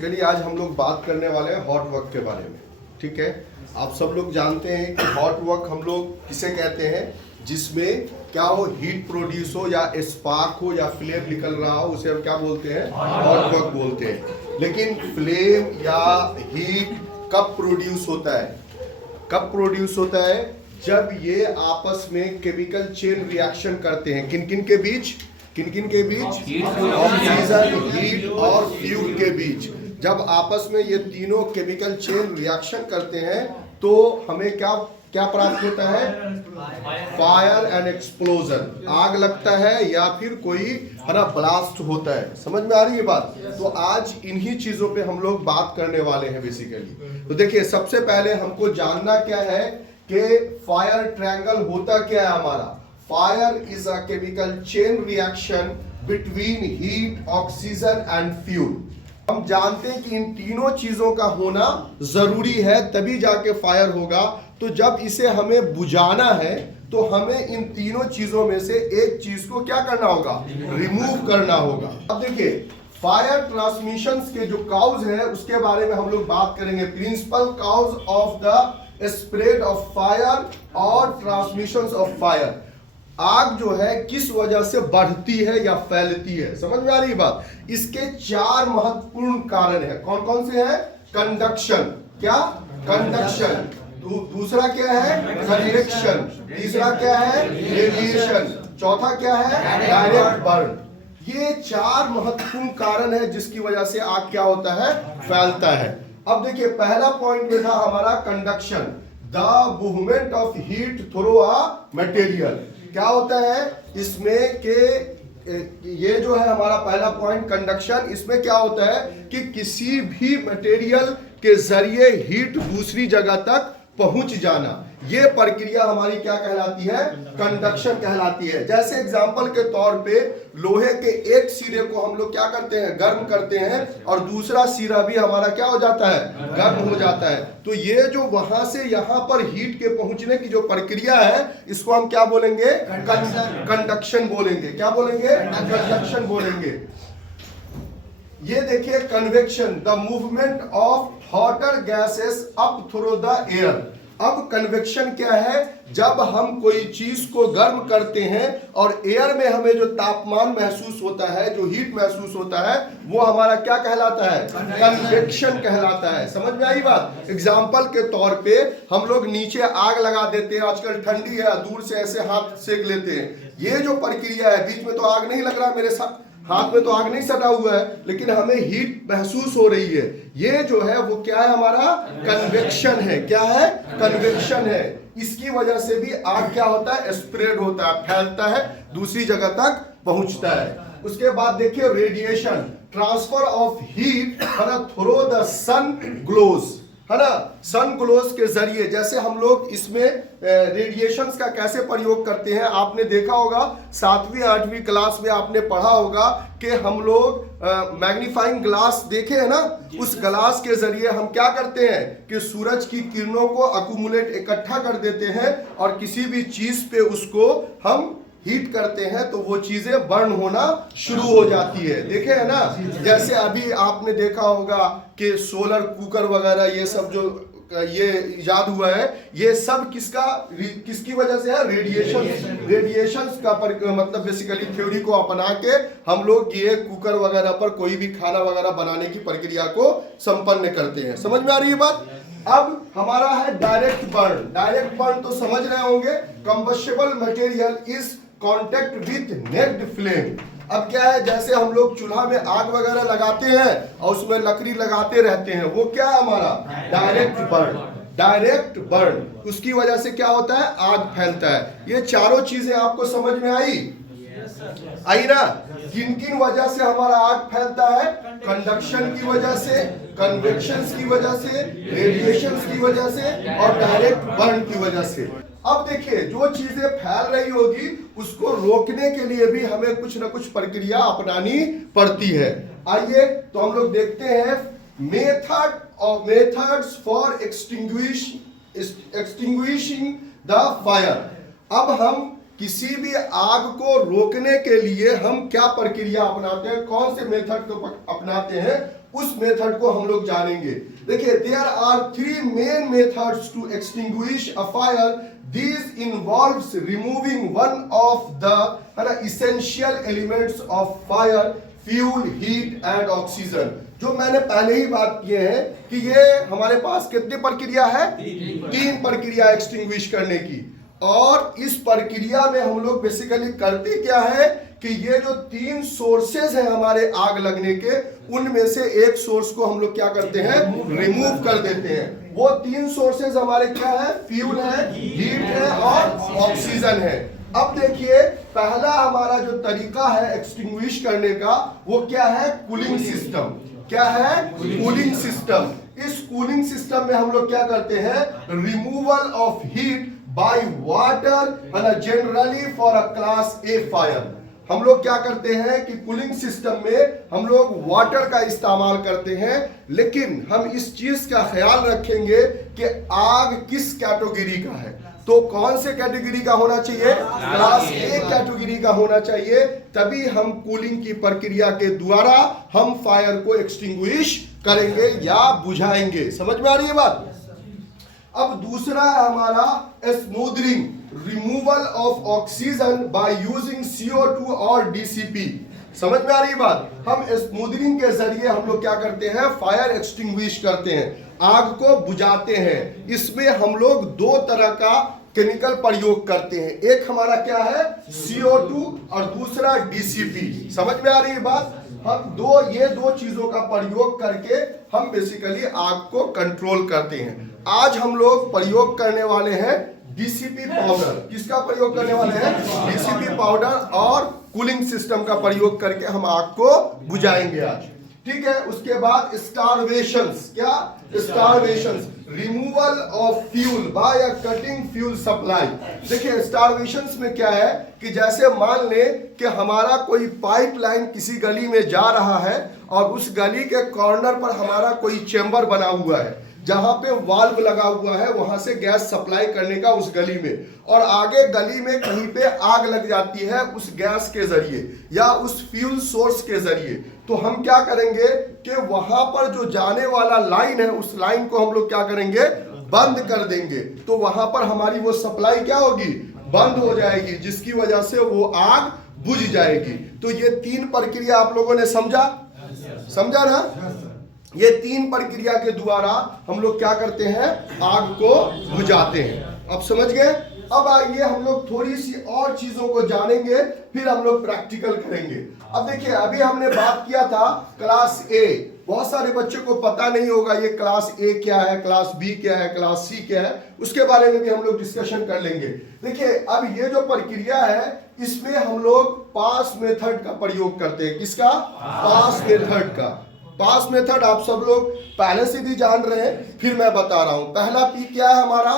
Basically आज हम लोग बात करने वाले हैं हॉट वर्क के बारे में। ठीक है, आप सब लोग जानते हैं कि हॉट वर्क हम लोग किसे कहते हैं, जिसमें क्या हो, हीट प्रोड्यूस हो या स्पार्क हो या फ्लेम निकल रहा हो, उसे हम क्या बोलते हैं, हॉट वर्क बोलते हैं। लेकिन फ्लेम या हीट कब प्रोड्यूस होता है, कब प्रोड्यूस होता है, जब ये आपस में केमिकल चेन रिएक्शन करते हैं। किन किन के बीच, किन किन के बीच, ऑक्सीजन, हीट और फ्यूल के बीच। जब आपस में ये तीनों केमिकल चेन रिएक्शन करते हैं तो हमें क्या क्या प्राप्त होता है, फायर एंड एक्सप्लोजन, आग लगता है या फिर कोई हरा ब्लास्ट होता है। समझ में आ रही है बात? तो आज इन्हीं चीजों पे हम लोग बात करने वाले हैं बेसिकली। तो देखिए, सबसे पहले हमको जानना क्या है कि फायर ट्रायंगल होता क्या है हमारा। Fire is a chemical chain reaction between heat, oxygen and fuel. हम जानते हैं कि इन तीनों चीजों का होना जरूरी है, तभी जाके फायर होगा। तो जब इसे हमें बुझाना है तो हमें इन तीनों चीजों में से एक चीज को क्या करना होगा, रिमूव करना होगा। अब देखिए, फायर ट्रांसमिशन के जो काउज है उसके बारे में हम लोग बात करेंगे। Principal cause of the spread of fire और ट्रांसमिशन ऑफ फायर। आग जो है किस वजह से बढ़ती है या फैलती है, समझ में आ रही बात? इसके चार महत्वपूर्ण कारण है। कौन कौन से हैं? कंडक्शन, क्या, कंडक्शन। दूसरा क्या है, कन्वेक्शन। तीसरा क्या है, रेडिएशन। चौथा क्या है, डायरेक्ट बर्न। ये चार महत्वपूर्ण कारण है जिसकी वजह से आग क्या होता है, फैलता है। अब देखिए, पहला पॉइंट में था हमारा conduction, the movement of heat through a material. क्या होता है इसमें कि ये जो है हमारा पहला पॉइंट कंडक्शन, इसमें क्या होता है कि किसी भी मटेरियल के जरिए हीट दूसरी जगह तक पहुंच जाना, ये प्रक्रिया हमारी क्या कहलाती है, कंडक्शन कहलाती है। जैसे एग्जांपल के तौर पे लोहे के एक सिरे को हम लोग क्या करते हैं, गर्म करते हैं, और दूसरा सिरा भी हमारा क्या हो जाता है, गर्म हो जाता है। तो ये जो वहां से यहां पर हीट के पहुंचने की जो प्रक्रिया है, इसको हम क्या बोलेंगे, कंडक्शन बोलेंगे। क्या बोलेंगे, कंडक्शन बोलेंगे। ये देखिए convection, the movement of hotter gases up through the air. अब कन्वेक्शन क्या है, जब हम कोई चीज को गर्म करते हैं और एयर में हमें जो तापमान महसूस होता है, जो हीट महसूस होता है, वो हमारा क्या कहलाता है, कन्वेक्शन कहलाता है। समझ में आई बात? एग्जाम्पल के तौर पे हम लोग नीचे आग लगा देते हैं, आजकल ठंडी है, दूर से ऐसे हाथ सेक लेते हैं। ये जो प्रक्रिया है, बीच में तो आग नहीं लग रहा, मेरे साथ हाथ में तो आग नहीं सटा हुआ है, लेकिन हमें हीट महसूस हो रही है। ये जो है वो क्या है, हमारा कन्वेक्शन है। क्या है, कन्वेक्शन है। इसकी वजह से भी आग क्या होता है, स्प्रेड होता है, फैलता है, दूसरी जगह तक पहुंचता है। उसके बाद देखिए radiation, transfer of heat through the sun glows, है ना। सन ग्लोज के जरिए, जैसे हम लोग इसमें रेडिएशंस का कैसे प्रयोग करते हैं, आपने देखा होगा 7वीं 8वीं क्लास में आपने पढ़ा होगा कि हम लोग मैग्नीफाइंग ग्लास देखे हैं ना, उस ग्लास के जरिए हम क्या करते हैं कि सूरज की किरणों को अकुमुलेट, इकट्ठा कर देते हैं, और किसी भी चीज पे उसको हम हीट करते हैं तो वो चीजें बर्न होना शुरू हो जाती है। देखे है ना, जैसे अभी आपने देखा होगा कि सोलर कुकर वगैरह, ये सब जो ये इजाद हुआ है, ये सब किसकी वजह से है, रेडिएशन का मतलब बेसिकली थ्योरी को अपना के हम लोग ये कुकर वगैरह पर कोई भी खाना वगैरह बनाने की प्रक्रिया को संपन्न करते हैं। समझ में आ रही है बात? अब हमारा है डायरेक्ट बर्न। डायरेक्ट बर्न तो समझ रहे होंगे, combustible material is contact with naked flame. अब क्या है, जैसे हम लोग चूल्हा में आग वगैरह लगाते हैं और उसमें लकड़ी लगाते रहते हैं, वो क्या है हमारा, डायरेक्ट बर्न। डायरेक्ट बर्न, उसकी वजह से क्या होता है, आग फैलता है। ये चारों चीजें आपको समझ में आई, आई ना? किन किन वजह से हमारा आग फैलता है, कंडक्शन की वजह से, कन्वेक्शन की वजह से, रेडिएशन की वजह से, और डायरेक्ट बर्न की वजह से। अब देखिए, जो चीजें फैल रही होगी उसको रोकने के लिए भी हमें कुछ ना कुछ प्रक्रिया अपनानी पड़ती है। आइए तो हम लोग देखते हैं methods for extinguishing the fire. अब हम किसी भी आग को रोकने के लिए हम क्या प्रक्रिया अपनाते हैं, कौन से मेथड को अपनाते हैं, उस मेथड को हम लोग जानेंगे। देखिए, there are 3 main methods to extinguish a fire. These involves removing one of the essential elements of fire, fuel, heat and oxygen। जो मैंने पहले ही बात किए हैं कि ये हमारे पास कितनी प्रक्रिया है? 3 प्रक्रिया एक्सटिंग्विश करने की। और इस प्रक्रिया में हम लोग बेसिकली करते क्या है कि ये जो 3 सोर्सेज हैं हमारे आग लगने के, उनमें से एक सोर्स को हम लोग क्या करते हैं? रिमूव कर देते हैं। वो 3 सोर्सेज हमारे क्या है? फ्यूल है, हीट है और ऑक्सीजन है। अब देखिए, पहला हमारा जो तरीका है एक्सटिंग्विश करने का, वो क्या है? Cooling system. क्या है? Cooling system. इस कूलिंग सिस्टम में हम लोग क्या करते हैं? Removal of heat by water generally for a class A fire. हम लोग क्या करते हैं कि कूलिंग सिस्टम में हम लोग वाटर का इस्तेमाल करते हैं, लेकिन हम इस चीज का ख्याल रखेंगे कि आग किस कैटेगरी का है। तो कौन से कैटेगरी का होना चाहिए? क्लास ए कैटेगरी का होना चाहिए। तभी हम कूलिंग की प्रक्रिया के द्वारा हम फायर को एक्सटिंग्विश करेंगे या बुझाएंगे। समझ में आ रही है बात? अब दूसरा है हमारा smothering, removal of oxygen by using CO2 और DCP। समझ में आ रही बात? हम स्मूदरिंग के जरिए हम लोग क्या करते हैं? फायर एक्सटिंग्विश करते हैं, आग को बुझाते हैं। इसमें हम लोग 2 तरह का केमिकल प्रयोग करते हैं। एक हमारा क्या है? CO2 और दूसरा DCP। समझ में आ रही है बात? हम ये दो चीजों का प्रयोग करके हम बेसिकली आग को कंट्रोल करते हैं। आज हम लोग प्रयोग करने वाले हैं DCP पाउडर। किसका प्रयोग करने वाले हैं? DCP पाउडर और कूलिंग सिस्टम का प्रयोग करके हम आग को बुझाएंगे आज। ठीक है। उसके बाद स्टारवेशंस। क्या? Starvations, removal of fuel by cutting fuel supply. देखिए, स्टारवेशंस में क्या है कि जैसे मान ले कि हमारा कोई पाइपलाइन किसी गली में जा रहा है और उस गली के कॉर्नर पर हमारा कोई चेंबर बना हुआ है जहां पे वाल्व लगा हुआ है, वहां से गैस सप्लाई करने का उस गली में, और आगे गली में कहीं पे आग लग जाती है उस गैस के जरिए या उस फ्यूल सोर्स के जरिए। तो हम क्या करेंगे कि वहां पर जो जाने वाला लाइन है उस लाइन को हम लोग क्या करेंगे? बंद कर देंगे। तो वहां पर हमारी वो सप्लाई क्या होगी? बंद हो जाएगी, जिसकी वजह से वो आग बुझ जाएगी। तो ये 3 प्रक्रिया आप लोगों ने समझा ना? ये 3 प्रक्रिया के द्वारा हम लोग क्या करते हैं? आग को बुझाते हैं। अब समझ गए? अब आइए हम लोग थोड़ी सी और चीजों को जानेंगे, फिर हम लोग प्रैक्टिकल करेंगे। अब देखिए, अभी हमने बात किया था क्लास ए। बहुत सारे बच्चों को पता नहीं होगा ये क्लास ए क्या है, क्लास बी क्या है, क्लास सी क्या है। उसके बारे में भी हम लोग डिस्कशन कर लेंगे। देखिए, अब ये जो प्रक्रिया है इसमें हम लोग पास मेथड का प्रयोग करते हैं। किसका? पास मेथड का। पास मेथड आप सब लोग पहले से भी जान रहे हैं, फिर मैं बता रहा हूं। पहला पी क्या है हमारा?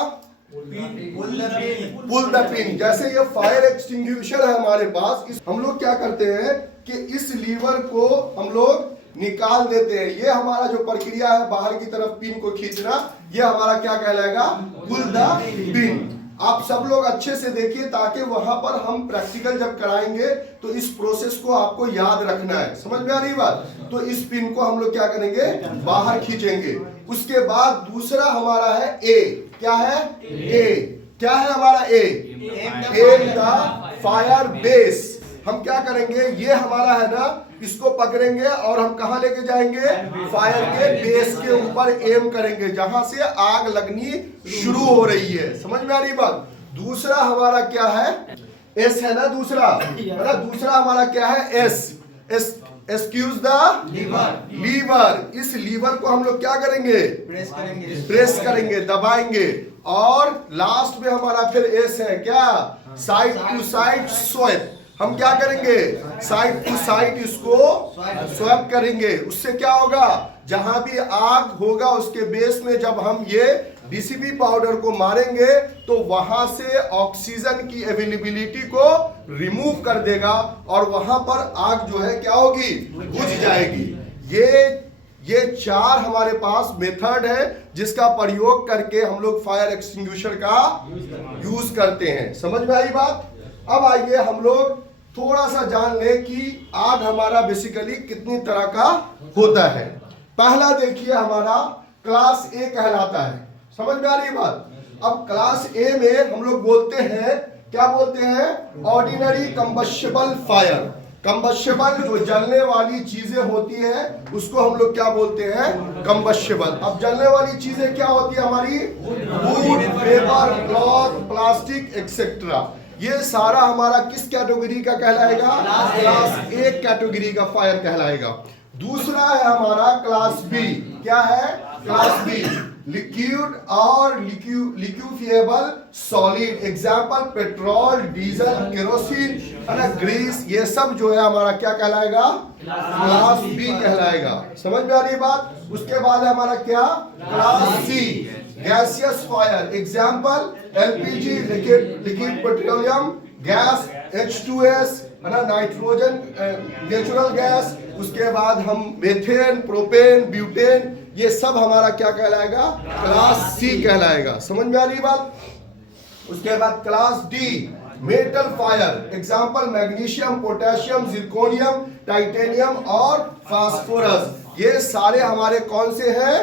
Pull the pin. जैसे ये फायर एक्सटिंग्विशर है हमारे पास, हम लोग क्या करते हैं कि इस लीवर को हम लोग निकाल देते हैं। ये हमारा जो प्रक्रिया है बाहर की तरफ पिन को खींचना, ये हमारा क्या कहलाएगा? Pull the pin. आप सब लोग अच्छे से देखिए ताकि वहां पर हम प्रैक्टिकल जब कराएंगे तो इस प्रोसेस को आपको याद रखना है। समझ में आ रही बात? तो इस पिन को हम लोग क्या करेंगे? बाहर खींचेंगे। उसके बाद दूसरा हमारा है ए। क्या है? ए। क्या है हमारा A? Aim the fire base. हम क्या करेंगे? ये हमारा है ना, इसको पकड़ेंगे और हम कहां लेके जाएंगे? फायर के बेस के ऊपर एम करेंगे, जहां से आग लगनी शुरू हो रही है। समझ में आ रही बात? दूसरा हमारा क्या है? एस है ना, दूसरा है ना। दूसरा हमारा क्या है? एस। Squeeze the lever. इस लीवर को हम लोग क्या करेंगे? प्रेस करेंगे, दबाएंगे। और लास्ट में हमारा फिर एस है। क्या? Side to side swap. हम क्या करेंगे? साइड टू साइड इसको स्वैप करेंगे। उससे क्या होगा? जहां भी आग होगा उसके बेस में जब हम ये DCP पाउडर को मारेंगे तो वहां से ऑक्सीजन की अवेलेबिलिटी को रिमूव कर देगा और वहां पर आग जो है क्या होगी? बुझ जाएगी। ये 4 हमारे पास मेथड है जिसका प्रयोग करके हम लोग फायर एक्सटिंग्विशर का यूज करते हैं। समझ में आई बात? अब आइए हम लोग थोड़ा सा जान लें कि आग हमारा बेसिकली कितनी तरह का होता है। पहला देखिए हमारा क्लास ए कहलाता है। समझ में आ रही बात? अब क्लास ए में हम लोग बोलते हैं, क्या बोलते हैं? Ordinary combustible fire. कंबस्टिबल जो जलने वाली चीजें होती है उसको हम लोग क्या बोलते हैं? कंबस्टिबल। अब जलने वाली चीजें क्या होती है हमारी? Would, paper, cloth, plastic etcetera. ये सारा हमारा किस कैटेगरी का कहलाएगा? क्लास ए कैटेगरी का फायर कहलाएगा। दूसरा है हमारा क्लास बी। क्या है? क्लास बी लिक्विड और liquefiable solid. Example petrol, diesel, kerosene, है ना, ग्रीस, ये सब जो है हमारा क्या कहलाएगा? क्लास बी कहलाएगा। समझ में आ रही बात? उसके बाद है हमारा क्या? Class C gaseous fire. Example LPG, liquid petroleum gas, H2S, है ना, नाइट्रोजन नेचुरल गैस। उसके बाद हम मेथेन, प्रोपेन, ब्यूटेन, ये सब हमारा क्या कहलाएगा? क्लास सी कहलाएगा। समझ में आ रही बात? उसके बाद class D metal fire. Example magnesium, potassium, zirconium, titanium और फास्फोरस। ये सारे हमारे कौन से हैं?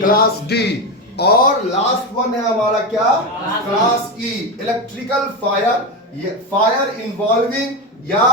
Class D. और लास्ट वन है हमारा क्या? क्लास ई इलेक्ट्रिकल फायर। ये फायर इन्वॉल्विंग या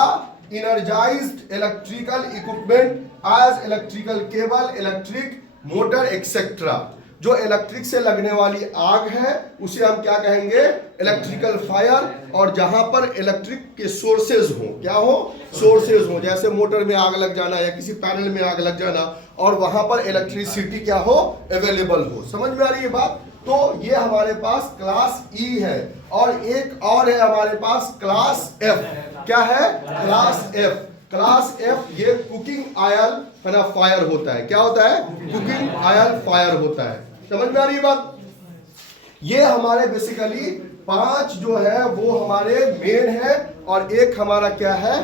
energized electrical equipment as electrical cable, electric motor etc. जो इलेक्ट्रिक से लगने वाली आग है उसे हम क्या कहेंगे? Electrical fire. और जहां पर इलेक्ट्रिक के सोर्सेज हो, क्या हो? सोर्सेज हो, जैसे मोटर में आग लग जाना या किसी पैनल में आग लग जाना, और वहां पर इलेक्ट्रिसिटी क्या हो? अवेलेबल हो। समझ में आ रही है बात? तो ये हमारे पास क्लास ई है। और एक और है हमारे पास क्लास एफ। क्या है? Class F. क्लास एफ ये कुकिंग ऑयल, है ना, फायर होता है। क्या होता है? कुकिंग ऑयल फायर होता है। समझ में आ रही है बात? ये हमारे बेसिकली 5 जो है वो हमारे मेन है, और एक हमारा क्या है?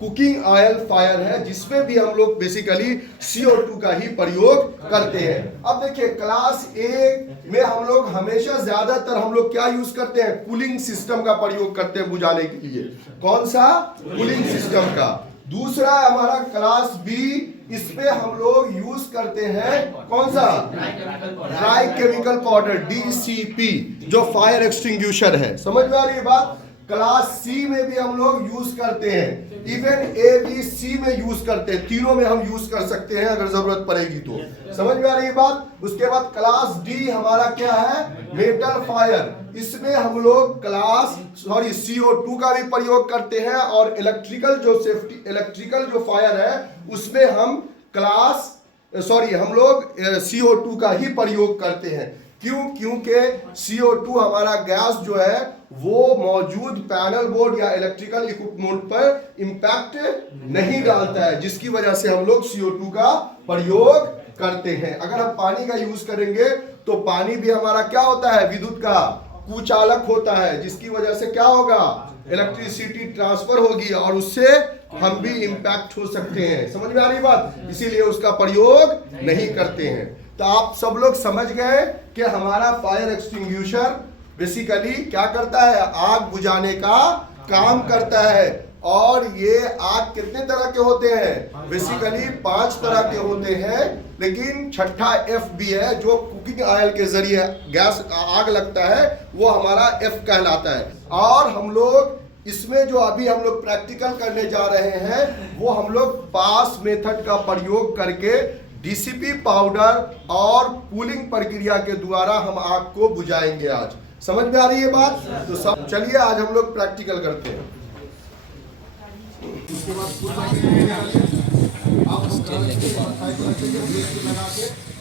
कुकिंग ऑयल फायर है, जिसमें भी हम लोग बेसिकली CO2 का ही प्रयोग करते हैं। अब देखिए क्लास ए में हम लोग हमेशा ज्यादातर हम लोग क्या यूज करते हैं? कूलिंग सिस्टम का प्रयोग करते हैं बुझाने के लिए। कौन सा? कूलिंग सिस्टम का। दूसरा है हमारा क्लास बी, इसमें हम लोग यूज करते हैं कौन सा? ड्राई केमिकल पाउडर, DCP, जो फायर एक्सटिंग्विशर है। समझ में आ रही है बात? क्लास सी में भी हम लोग यूज करते हैं, इवन ABC में यूज करते हैं, तीनों में हम यूज कर सकते हैं अगर जरूरत पड़ेगी तो। समझ में आ रही है बात? उसके बाद क्लास डी हमारा क्या है? Metal fire. इसमें हम लोग CO2 का भी प्रयोग करते हैं, और इलेक्ट्रिकल जो फायर है उसमें हम हम लोग CO2 का ही प्रयोग करते हैं। क्यों? क्योंकि CO2 हमारा गैस जो है वो मौजूद पैनल बोर्ड या इलेक्ट्रिकल इक्विपमेंट पर इंपैक्ट नहीं डालता है, जिसकी वजह से हम लोग CO2 का प्रयोग करते हैं। अगर हम पानी का यूज करेंगे तो पानी भी हमारा क्या होता है? विद्युत का कुचालक होता है, जिसकी वजह से क्या होगा? इलेक्ट्रिसिटी ट्रांसफर होगी और उससे हम भी इंपैक्ट हो सकते हैं। समझ में आ रही बात? इसीलिए उसका प्रयोग नहीं करते हैं। तो आप सब लोग समझ गए कि हमारा फायर एक्सटिंग्विशर बेसिकली क्या करता है? आग बुझाने का काम करता है। और ये आग कितने तरह के होते हैं? बेसिकली 5 तरह के होते हैं, लेकिन छठा F भी है, जो कुकिंग ऑयल के जरिए गैस आग लगता है, वो हमारा F कहलाता है। और हम लोग इसमें जो अभी हम लोग प्रैक्टिकल करने जा रहे हैं वो हम लोग पास मेथड का प्रयोग करके DCP पाउडर और कूलिंग प्रक्रिया के द्वारा हम आग को बुझाएंगे। आज समझ में आ रही है बात? तो सब चलिए आज हम लोग प्रैक्टिकल करते हैं। उसके बाद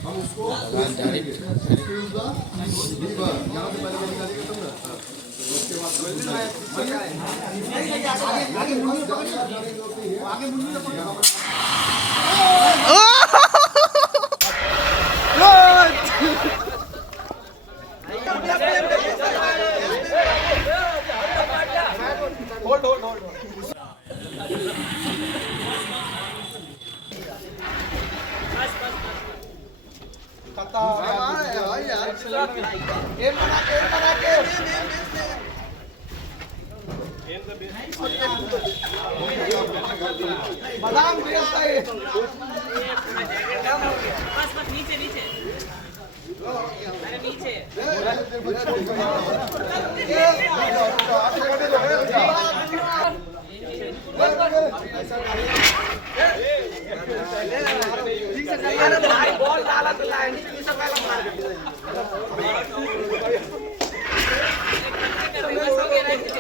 हम उसको बादाम बस बस नीचे नीचे अरे नीचे अरे भाई बॉल डाला तो लाइन से पहले मार बस हो गया